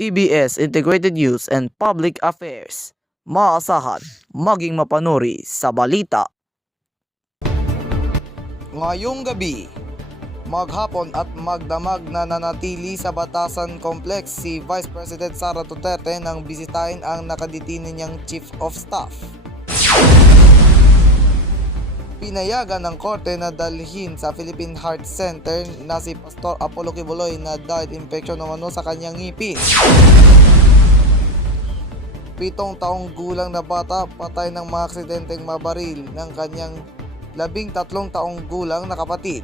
EBS Integrated News and Public Affairs. Maasahan, maging mapanuri sa balita. Ngayong gabi, maghapon at magdamag na nanatili sa Batasan Complex si Vice President Sara Duterte nang bisitahin ang nakadetine niyang Chief of Staff. Pinayagan ng korte na dalhin sa Philippine Heart Center na si Pastor Apollo Kibuloy na dahil infection umano sa kanyang ngipin. 7 taong gulang na bata patay ng mga aksidenteng mabaril ng kanyang 13 taong gulang na kapatid.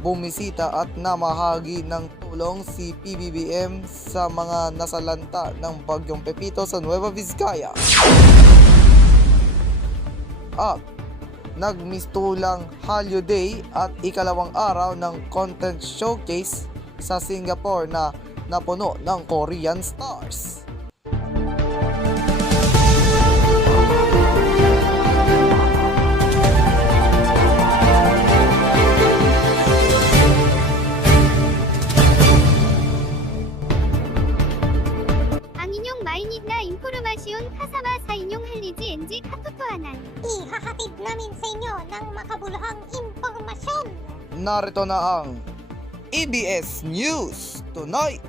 Bumisita at namahagi ng tulong si PBBM sa mga nasalanta ng Bagyong Pepito sa Nueva Vizcaya. At nagmistulang Hallyu Day at ikalawang araw ng content showcase sa Singapore na napuno ng Korean stars. Ang inyong mainit na impormasyon kasama sa inyong LG katotohanan. Ihahatid namin sa inyo ng makabuluhang impormasyon. Narito na ang EBS News Tonight.